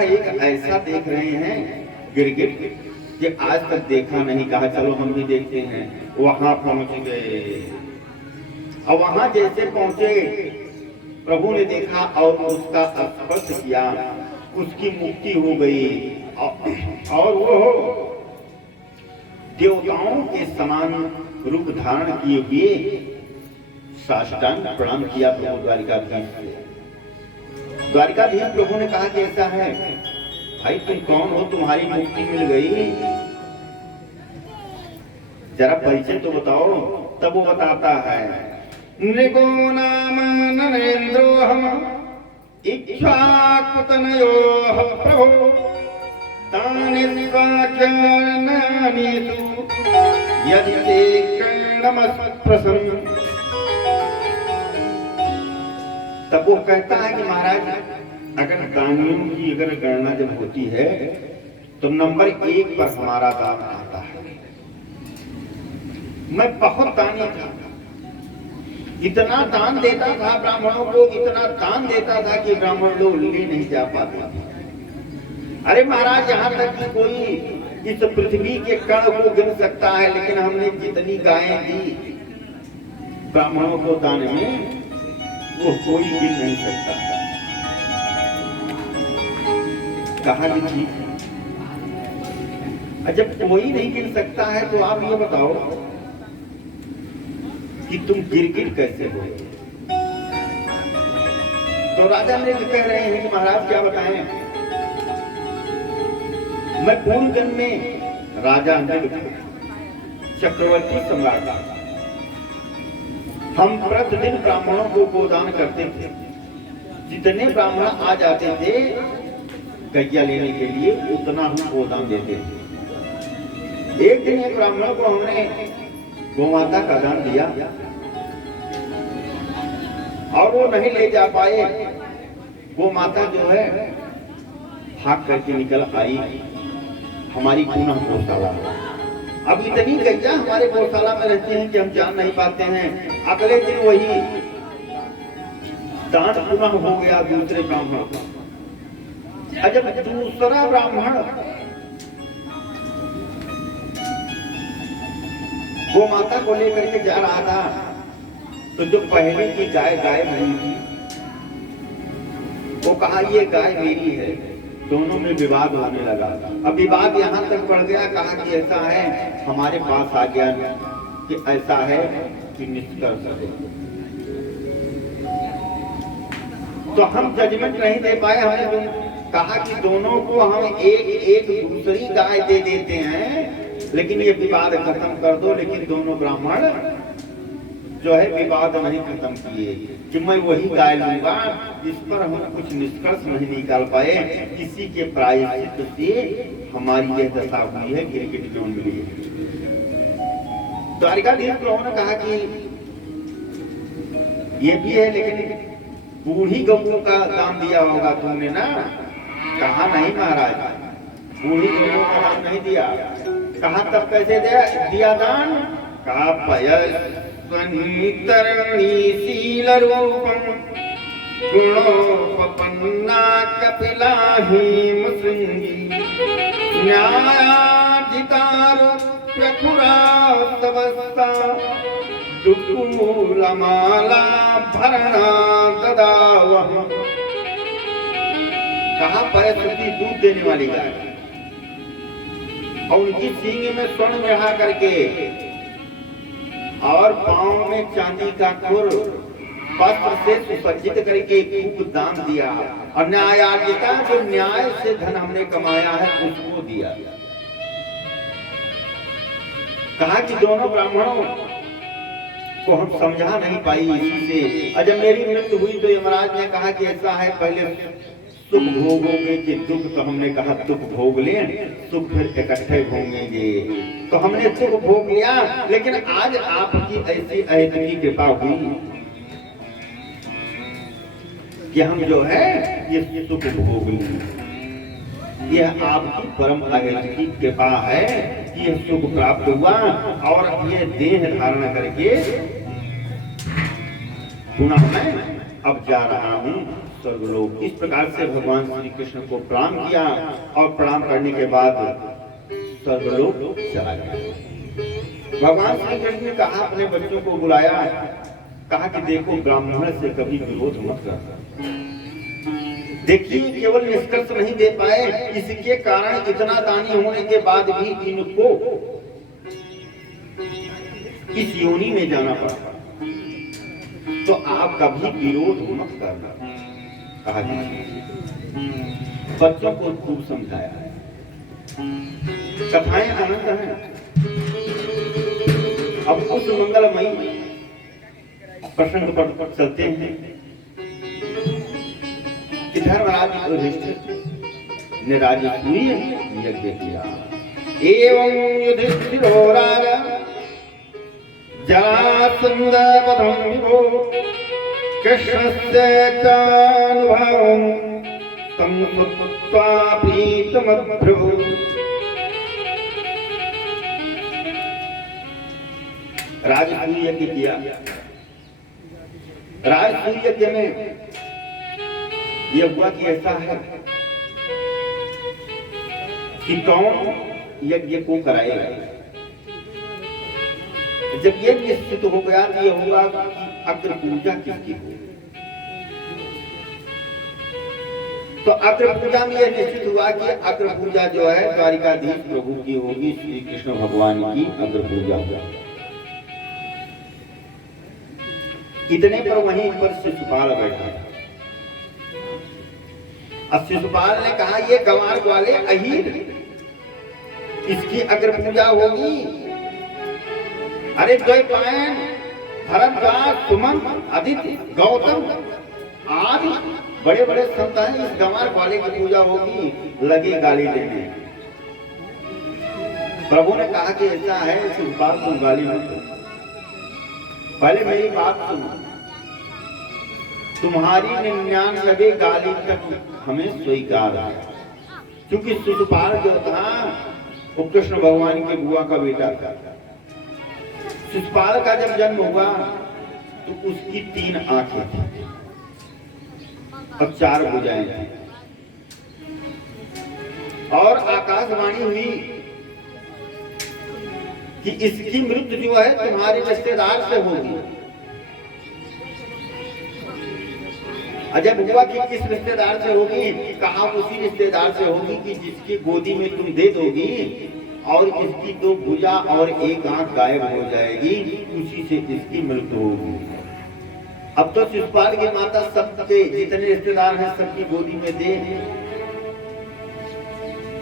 यहाँ एक ऐसा देख रहे हैं गिरगिट कि आज तक देखा नहीं। कहा चलो हम भी देखते हैं। वहां पहुंच गए और वहां जैसे पहुंचे प्रभु ने देखा और उसका स्पर्श किया, उसकी मुक्ति हो गई और वो देवताओं के समान रूप धारण किए हुए साष्टांग प्रणाम किया प्रभु द्वारिकाधीश से। द्वारिकाधीश प्रभु ने कहा कि ऐसा है भाई, तुम कौन हो, तुम्हारी मुक्ति मिल गई, जरा परिचय तो बताओ। तब वो बताता है, नृगो नाम नरेंद्रोऽहम् इक्ष्वाकुतनयोः प्रभो तानि स्वाख्यानानीषु यदि ते कर्णमस्पृशन्। तब वो कहता है कि महाराज, अगर दानियों की अगर गणना जब होती है तो नंबर 1 पर हमारा दान आता है। मैं बहुत दानी था, इतना दान देता था ब्राह्मणों को, इतना दान देता था कि ब्राह्मण लोग ले नहीं जा पाते। अरे महाराज, यहाँ तक कि कोई इस पृथ्वी के कण को गिन सकता है, लेकिन हमने जितनी गायें दी ब्राह्मणों को दान में, वो कोई गिन नहीं सकता। कहा कि ठीक, जब कोई नहीं गिन सकता है तो आप ये बताओ कि तुम गिरगिट कैसे हो। तो राजा ने कह रहे हैं कि महाराज क्या बताएं, मैं पूर्व जन्म में राजा चक्रवर्ती सम्राट, हम प्रतिदिन ब्राह्मणों को गोदान करते थे। जितने ब्राह्मण आ जाते थे गैया लेने के लिए, उतना हम गोदान देते थे। एक दिन एक ब्राह्मण को हमने गोमाता का दान दिया और वो नहीं ले जा पाए। गोमाता जो है भाग करके निकल आई हमारी पुनः गौशाला। अब इतनी गैया हमारे गौशाला में रहती हैं कि हम जान नहीं पाते हैं। अगले दिन वही दान पुनः हो गया दूसरे ब्राह्मण का। जब दूसरा ब्राह्मण गोमाता को लेकर के जा रहा था तो जो पहले की गाय नहीं थी, वो कहा ये गाय मेरी है। दोनों में विवाद होने लगा। अब विवाद यहाँ तक बढ़ गया, कहा कि ऐसा है, हमारे पास आ गया कि ऐसा है कि निष्कर्ष है। तो हम जजमेंट नहीं दे पाए। हमने कहा कि दोनों को हम एक दूसरी गाय दे देते हैं, लेकिन ये विवाद खत्म कर दो। लेकिन दोनों ब्राह्मण जो है विवाद नहीं खत्म किए कि मैं वही गाय लूंगा। इस पर हम कुछ निष्कर्ष नहीं निकाल पाए। किसी के प्रायश्चित से हमारी यह दशा हुई है, गिरगिट क्यों मिली है। द्वारिकाधीश प्रभु ने कहा कि ये भी है, लेकिन बूढ़ी गऊ का दान दिया होगा तुमने ना। कहा नहीं महाराज, बूढ़ी गऊ का दान नहीं दिया। कहा तब कैसे दिया दान। कहा पयस्वनीतरणीशील रूपम गुणोपपन्ना कपिला हीम श्रृंगी न्यायाधिकारुप्यखुरास्तवस्ता दुःखमूलमाला भरणा ददावः। कहा पयस्वती दूध देने वाली गाय, और उनकी सींग में स्वर्ण बढ़ा करके और पांव में चांदी का खुर वस्त्र से सुसज्जित करके खूब दान दिया। और न्यायाधिका जो न्याय से धन हमने कमाया है उसको दिया। कहा कि दोनों ब्राह्मणों को हम समझा नहीं पाई इसी से। और जब मेरी मृत्यु हुई तो यमराज ने कहा कि ऐसा है, पहले सुख भोगोगे कि दुख। तो हमने कहा दुख भोग लें, सुख फिर इकट्ठे भोगेंगे। तो हमने सुख भोग लिया, लेकिन आज आपकी ऐसी अहेतुकी कृपा हुई कि हम जो है ये सुख भोग लें। यह आपकी परम अहेतुकी कृपा है कि यह सुख प्राप्त हुआ। और ये देह धारण करके पुनः मैं अब जा रहा हूँ स्वर्गलोक। इस प्रकार से भगवान श्री कृष्ण को प्रणाम किया और प्रणाम करने के बाद स्वर्गलोक चला गया। भगवान श्री कृष्ण ने कहा, अपने बच्चों को बुलाया, कहा कि देखो ब्राह्मण से कभी विरोध मत करना। देखिए केवल निष्कर्ष नहीं दे पाए, इसके कारण इतना दानी होने के बाद भी इनको इस योनि में जाना पड़ा। तो आप कभी विरोध मत करना, कहा बच्चों को खूब समझाया। कथाएं अनंत हैं। अब उस मंगलमयी प्रसंग पर चलते हैं कि धर्मराज युधिष्ठिर ने राजसूय यज्ञ किया। एवं युधिष्ठिरो राजा जरासंध वधं विभो कृष्णस्य चानुभवं तं श्रुत्वा प्रीतमभ्रुवो। राजसूय यज्ञ किया। राजसूय यज्ञ में यह हुआ कि ऐसा है कि कौन यज्ञ को कराएगा। जब ये निश्चित हो गया तो यह हुआ कि अग्र पूजा किसकी हो। तो अग्र पूजा में यह निश्चित हुआ कि अग्र पूजा जो है द्वारिकाधीश प्रभु की होगी, श्री कृष्ण भगवान की अग्र पूजा होगी। इतने पर वहीं पर शिशुपाल बैठा। अब शिशुपाल ने कहा, ये गंवार वाले अहीर, इसकी अग्र पूजा होगी। अरे द्वैपायन, भरद्वाज, सुमन, अदिति, गौतम आदि बड़े बड़े संत हैं, इस गंवार वाले की पूजा होगी, लगे गाली देने। प्रभु ने कहा कि ऐसा है, शिशुपाल तुम गाली मत दो, पहले मेरी बात सुनो। तुम्हारी 99 गाली तक हमें स्वीकार है, क्योंकि शिशुपाल जो था वो कृष्ण भगवान के बुआ का बेटा था। शिशुपाल का जब जन्म हुआ तो उसकी 3 आंखें थी और 4 भुजाएं थी, और आकाशवाणी हुई कि इसकी मृत्यु जो है तुम्हारे रिश्तेदार से होगी। जब हुआ कि किस रिश्तेदार से होगी, कहा उसी रिश्तेदार से होगी कि जिसकी गोदी में तुम दे दोगी और इसकी 2 भुजा और 1 आंख गायब हो जाएगी, उसी से इसकी मृत्यु होगी। अब तो शिशुपाल की माता सबके जितने रिश्तेदार हैं सबकी गोदी में दे,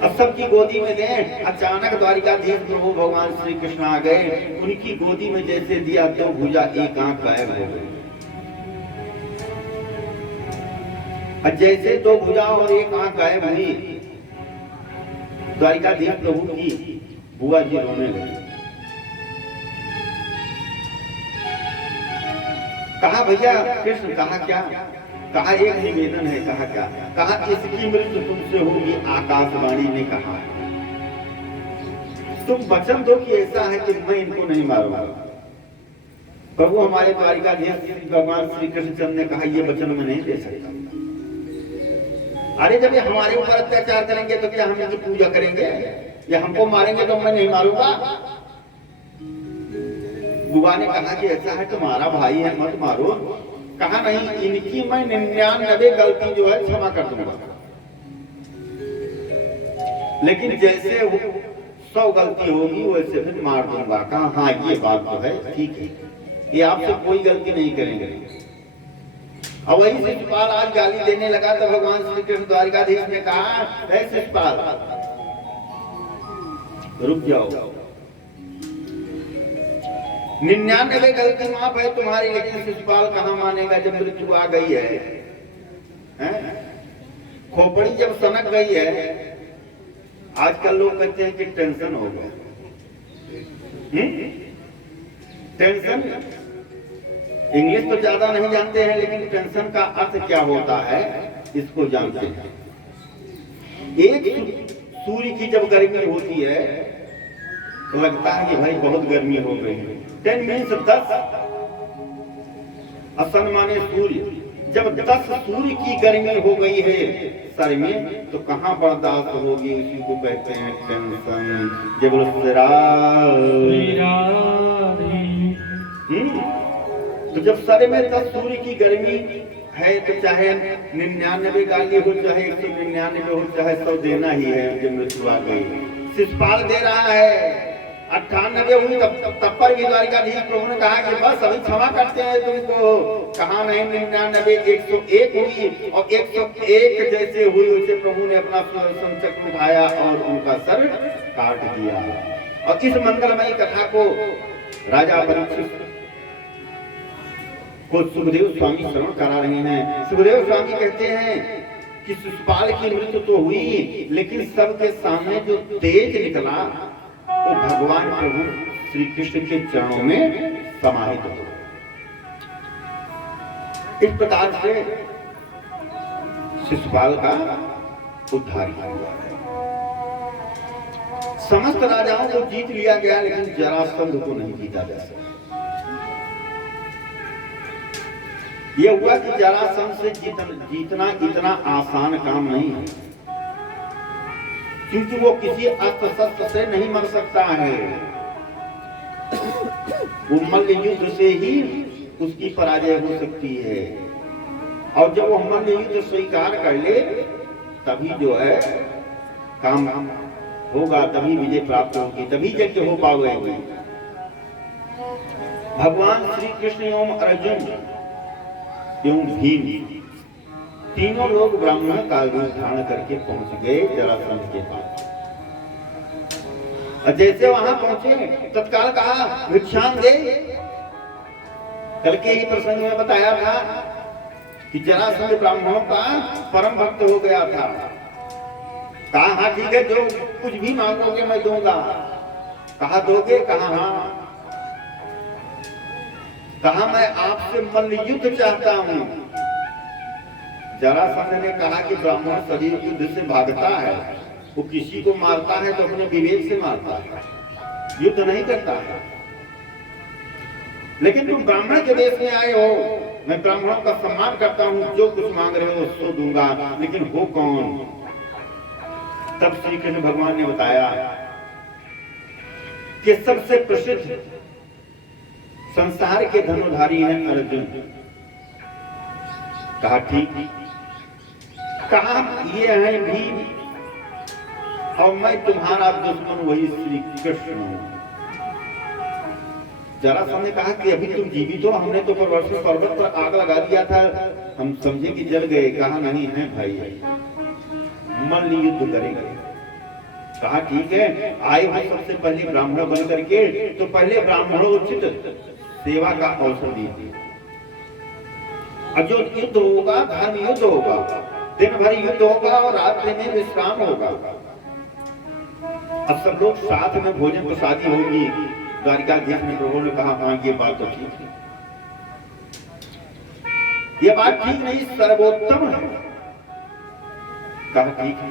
अब सबकी गोदी में दे। अचानक द्वारिकाधीश प्रभु भगवान श्री कृष्ण आ गए, उनकी गोदी में जैसे दिया 2 भुजा 1 आंख गायब हो गई। जैसे 2 भुजा और 1 आंख गायब हुई, द्वारिकाधीश प्रभु की बुआ जी रोने लगी। कहा भैया कृष्ण, कहा क्या? कहा एक निवेदन है। कहा क्या? कहा इसकी मृत्यु तुमसे होगी, आकाशवाणी ने कहा। तुम वचन दो कि ऐसा है कि मैं इनको नहीं मारूंगा। प्रभु हमारे द्वारिकाधीश भगवान श्री कृष्णचंद्र ने कहा ये वचन मैं नहीं दे सकता। अरे जब ये हमारे ऊपर अत्याचार करेंगे तो क्या हम इनकी पूजा करेंगे? या हमको मारेंगे तो मैं नहीं मारूंगा। बुआ ने कहा कि ऐसा है तुम्हारा भाई है, मत मारो। कहा नहीं, इनकी मैं 99 गलती जो है क्षमा कर दूंगा, लेकिन जैसे 100 गलती होगी वैसे फिर मार दूंगा। कहा हाँ ये बात तो है, ठीक है, ये आपसे कोई गलती नहीं करेंगे। और वही शिशुपाल आज गाली देने लगा तो भगवान श्री कृष्ण द्वारिकाधीश ने कहा, ऐ शिशुपाल रुक जाओ, 99 गलती माफ है तुम्हारी, लेकिन शिशुपाल कहाँ मानेगा जब मृत्यु आ गई है, खोपड़ी जब सनक गई है। आजकल लोग कहते हैं कि टेंशन हो गया। टेंशन इंग्लिश तो ज्यादा नहीं जानते हैं, लेकिन टेंशन का अर्थ क्या होता है इसको जानते हैं। एक सूर्य की जब गर्मी होती है तो लगता है कि भाई बहुत गर्मी हो गई है। 10 मीन्स 10, असन माने सूर्य, जब 10 सूर्य की गर्मी हो गई है सर में, तो कहाँ बर्दाश्त होगी, उसी को कहते हैं टेंशन। जब तो जब सर में 10 सूर्य की गर्मी है, तो चाहे 99 गाली हो, चाहे 199 हो, चाहे 100 देना ही है। जब मृत्यु आ गई, शिषपाल दे रहा है, 98 हुई, तब पर भी द्वारिकाधीश प्रभु ने कहा कि बस अभी क्षमा करते हैं तुमको। कहा नहीं, 99 101 हुई, और 101 जैसे हुई उसे प्रभु ने अपना सुदर्शन चक्र उठाया और उनका सर काट दिया। और इस मंगलमयी कथा को राजा परीक्षित को सुखदेव स्वामी श्रवण करा रहे हैं। सुखदेव स्वामी कहते हैं कि शिषपाल की मृत्यु तो हुई, लेकिन सबके सामने जो तेज निकला वो भगवान प्रभु श्री कृष्ण के चरणों में समाहित हो। इस प्रकार से शिषपाल का उद्धार हुआ। समस्त राजाओं को जीत लिया गया, लेकिन जरासंध को नहीं जीता जा सका। यह हुआ कि जरासंध से जीतना इतना आसान काम नहीं है, क्योंकि वो किसी अस्त्र शस्त्र से नहीं मर सकता है। वो मल्ल युद्ध से ही उसकी पराजय हो सकती है, और जब वो मल्ल युद्ध स्वीकार कर ले, तभी जो है काम होगा, तभी विजय प्राप्त होगी, तभी यज्ञ हो पाएगी। भगवान श्री कृष्ण एवं अर्जुन एवं भीम तीनों लोग ब्राह्मण का रूप धारण करके पहुंच गए जरासंध के पास। और जैसे वहां पहुंचे, तत्काल कहा भिक्षाम दे। कल के ही प्रसंग में बताया था कि जरासंध ब्राह्मणों का परम भक्त हो गया था। कहा हाँ ठीक है, जो कुछ भी मांगोगे मैं दूंगा। कहा दोगे? कहा हाँ। कहा मैं आपसे मल्ल युद्ध चाहता हूं। जरासंध ने कहा कि ब्राह्मण शरीर युद्ध से भागता है, वो किसी को मारता है तो अपने विवेक से मारता है, युद्ध नहीं करता है। लेकिन तुम ब्राह्मण के देश में आए हो, मैं ब्राह्मणों का सम्मान करता हूं, जो कुछ मांग रहे हो उसको दूंगा, लेकिन हो कौन? तब श्री कृष्ण भगवान ने बताया कि सबसे प्रसिद्ध संसार के धनुधारी हैं अर्जुन। कहा ठीक। कहा ये है भीम, और मैं तुम्हारा दुश्मन वही श्री कृष्ण हूं। जरासंध ने कहा कि अभी तुम जीवित हो, हमने तो परवर्षी पर्वत पर आग लगा दिया था, हम समझे कि जल गए। कहा नहीं है भाई, मल्ल युद्ध करेंगे। कहा ठीक है, आए हो सबसे पहले ब्राह्मण बन करके, तो पहले ब्राह्मणोचित सेवा का अवसर दीजिए। अब जो युद्ध होगा, धर्म युद्ध होगा, दिन भर युद्ध होगा और रात्रि में विश्राम होगा। अब सब लोग साथ में भोजन प्रसादी होगी। द्वारिकाधीश ने प्रभु ने कहा हाँ ये बात तो ठीक है, ये बात ठीक नहीं, सर्वोत्तम है। कहा ठीक है।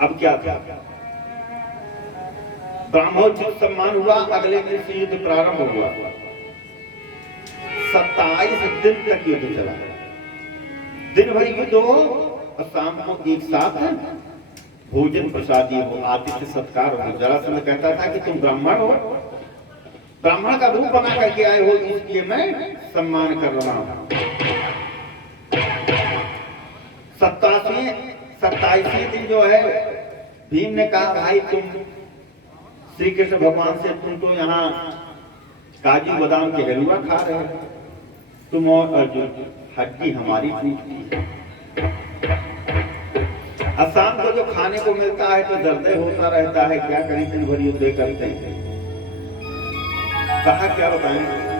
अब क्या क्या ब्राह्मणोचित सम्मान हुआ। अगले दिन से युद्ध प्रारंभ हुआ। 27 दिन तक युद्ध चला। दिन भर युद्ध हो और शाम को एक साथ भोजन प्रसादी हो, आतिथ्य सत्कार हो। जरासंध कहता था कि तुम ब्राह्मण हो, ब्राह्मण का रूप बना करके आए हो, इसलिए मैं सम्मान कर रहा हूं। 27वें दिन जो है, भीम ने कहा भाई तुम श्री कृष्ण भगवान से, तुम तो यहाँ काजू बादाम के हलवा खा रहे हो, तुम और अर्जुन, हड्डी हमारी टूटती है। शाम को जो खाने को मिलता है तो दर्द होता रहता है, क्या करें, दिन भर युद्ध करते हैं। कहा क्या बताएं।